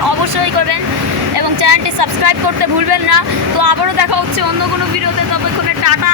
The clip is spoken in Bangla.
শেয়ার অবশ্যই করবেন এবং চ্যানেলটি সাবস্ক্রাইব করতে ভুলবেন না। তো আবারও দেখা হচ্ছে অন্য কোনো ভিডিওতে, ততক্ষণে টাটা।